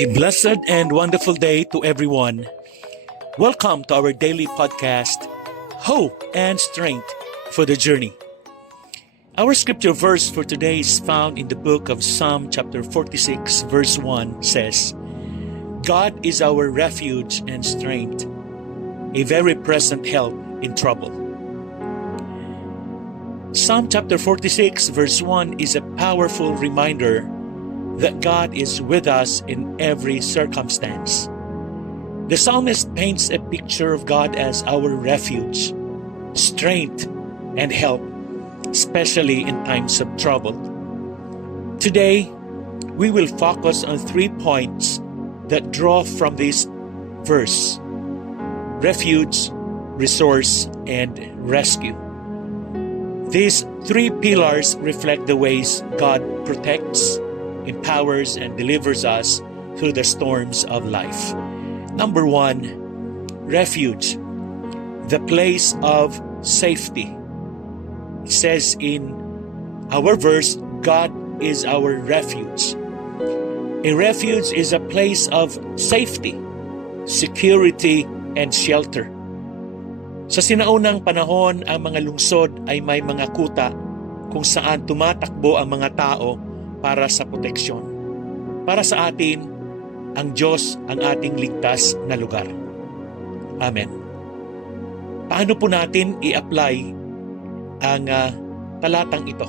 A blessed and wonderful day to everyone. Welcome to our daily podcast, Hope and Strength for the Journey. Our scripture verse for today is found in the book of Psalm chapter 46 verse 1 says, God is our refuge and strength, a very present help in trouble. Psalm chapter 46 verse 1 is a powerful reminder that God is with us in every circumstance. The psalmist paints a picture of God as our refuge, strength, and help, especially in times of trouble. Today, we will focus on 3 points that draw from this verse: refuge, resource, and rescue. These 3 pillars reflect the ways God protects, empowers, and delivers us through the storms of life. Number 1, refuge, the place of safety. It says in our verse, God is our refuge. A refuge is a place of safety, security, and shelter. Sa sinaunang panahon, ang mga lungsod ay may mga kuta kung saan tumatakbo ang mga tao para sa proteksyon. Para sa atin, ang Diyos ang ating ligtas na lugar. Amen. Paano po natin i-apply ang talatang ito?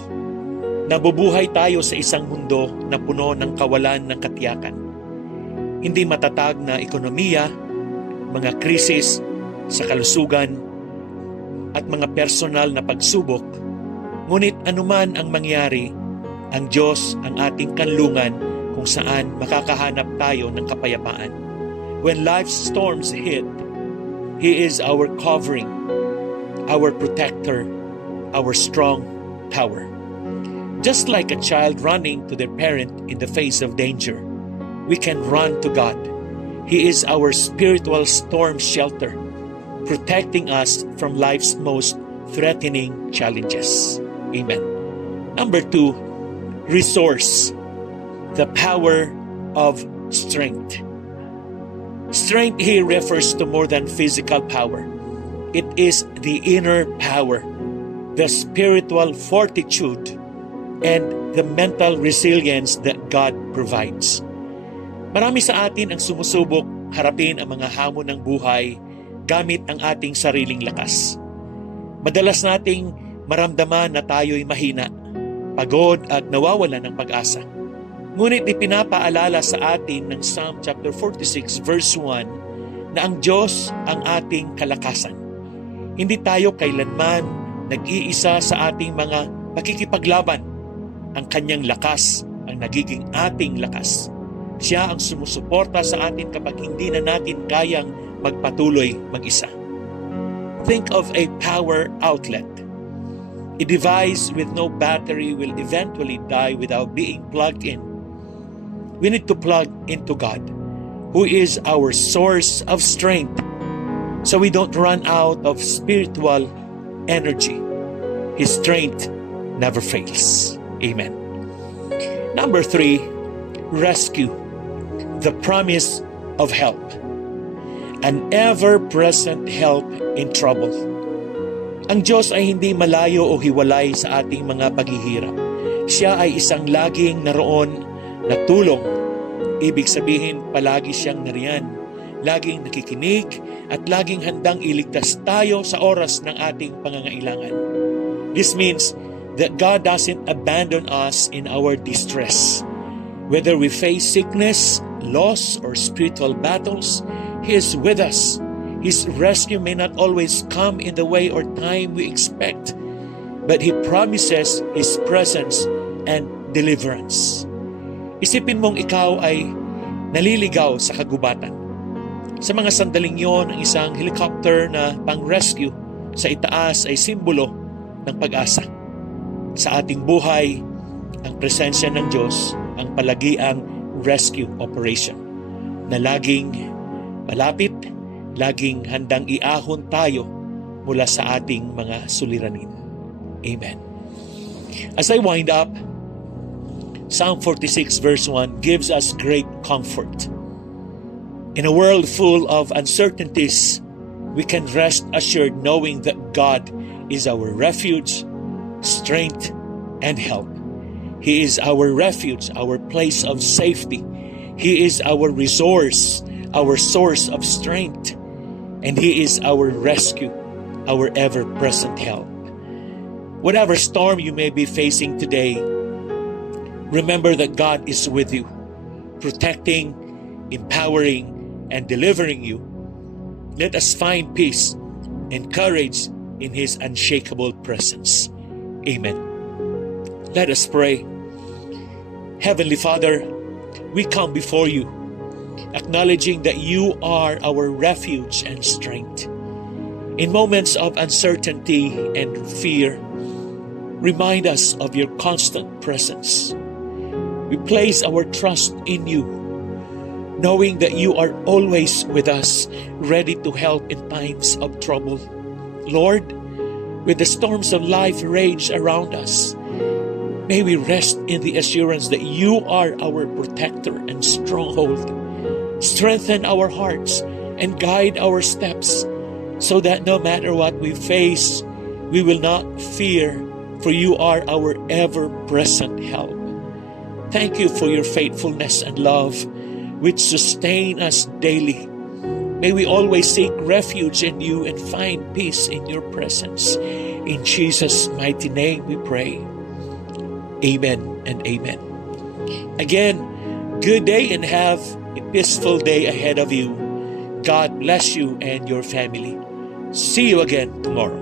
Nabubuhay tayo sa isang mundo na puno ng kawalan ng katiyakan. Hindi matatag na ekonomiya, mga krisis sa kalusugan, at mga personal na pagsubok. Ngunit anuman ang mangyari, ang Diyos ang ating kanlungan kung saan makakahanap tayo ng kapayapaan. When life's storms hit, He is our covering, our protector, our strong tower. Just like a child running to their parent in the face of danger, we can run to God. He is our spiritual storm shelter, protecting us from life's most threatening challenges. Amen. Number 2, resource, the power of strength. Strength here refers to more than physical power. It is the inner power, the spiritual fortitude, and the mental resilience that God provides. Marami sa atin ang sumusubok harapin ang mga hamon ng buhay gamit ang ating sariling lakas. Madalas nating maramdaman na tayo'y mahina, pagod at nawawalan ng pag-asa. Ngunit ipinapaalala sa atin ng Psalm chapter 46 verse 1 na ang Diyos ang ating kalakasan. Hindi tayo kailanman nag-iisa sa ating mga pakikipaglaban. Ang kanyang lakas ang nagiging ating lakas. Siya ang sumusuporta sa atin kapag hindi na natin kayang magpatuloy mag-isa. Think of a power outlet. A device with no battery will eventually die without being plugged in. We need to plug into God, who is our source of strength, so we don't run out of spiritual energy. His strength never fails. Amen. Number 3, rescue, the promise of help, an ever-present help in trouble. Ang Diyos ay hindi malayo o hiwalay sa ating mga paghihirap. Siya ay isang laging naroon na tulong. Ibig sabihin, palagi siyang nariyan, laging nakikinig, at laging handang iligtas tayo sa oras ng ating pangangailangan. This means that God doesn't abandon us in our distress. Whether we face sickness, loss, or spiritual battles, He is with us. His rescue may not always come in the way or time we expect, but He promises His presence and deliverance. Isipin mong ikaw ay naliligaw sa kagubatan. Sa mga sandaling yon, ang isang helicopter na pang-rescue sa itaas ay simbolo ng pag-asa. Sa ating buhay, ang presensya ng Diyos ang palagiang rescue operation na laging malapit, laging handang iahon tayo mula sa ating mga suliranin. Amen. As I wind up, Psalm 46 verse 1 gives us great comfort. In a world full of uncertainties, we can rest assured knowing that God is our refuge, strength, and help. He is our refuge, our place of safety. He is our resource, our source of strength. And He is our rescue, our ever-present help. Whatever storm you may be facing today, remember that God is with you, protecting, empowering, and delivering you. Let us find peace and courage in His unshakable presence. Amen. Let us pray. Heavenly Father, we come before you, acknowledging that you are our refuge and strength. In moments of uncertainty and fear, remind us of your constant presence. We place our trust in you, knowing that you are always with us, ready to help in times of trouble. Lord, with the storms of life rage around us, may we rest in the assurance that you are our protector and stronghold. Strengthen our hearts and guide our steps, so that no matter what we face, we will not fear, for you are our ever-present help. Thank you for your faithfulness and love, which sustain us daily. May we always seek refuge in you and find peace in your presence. In Jesus' mighty name we pray. Amen and amen. Again, good day and have a peaceful day ahead of you. God bless you and your family. See you again tomorrow.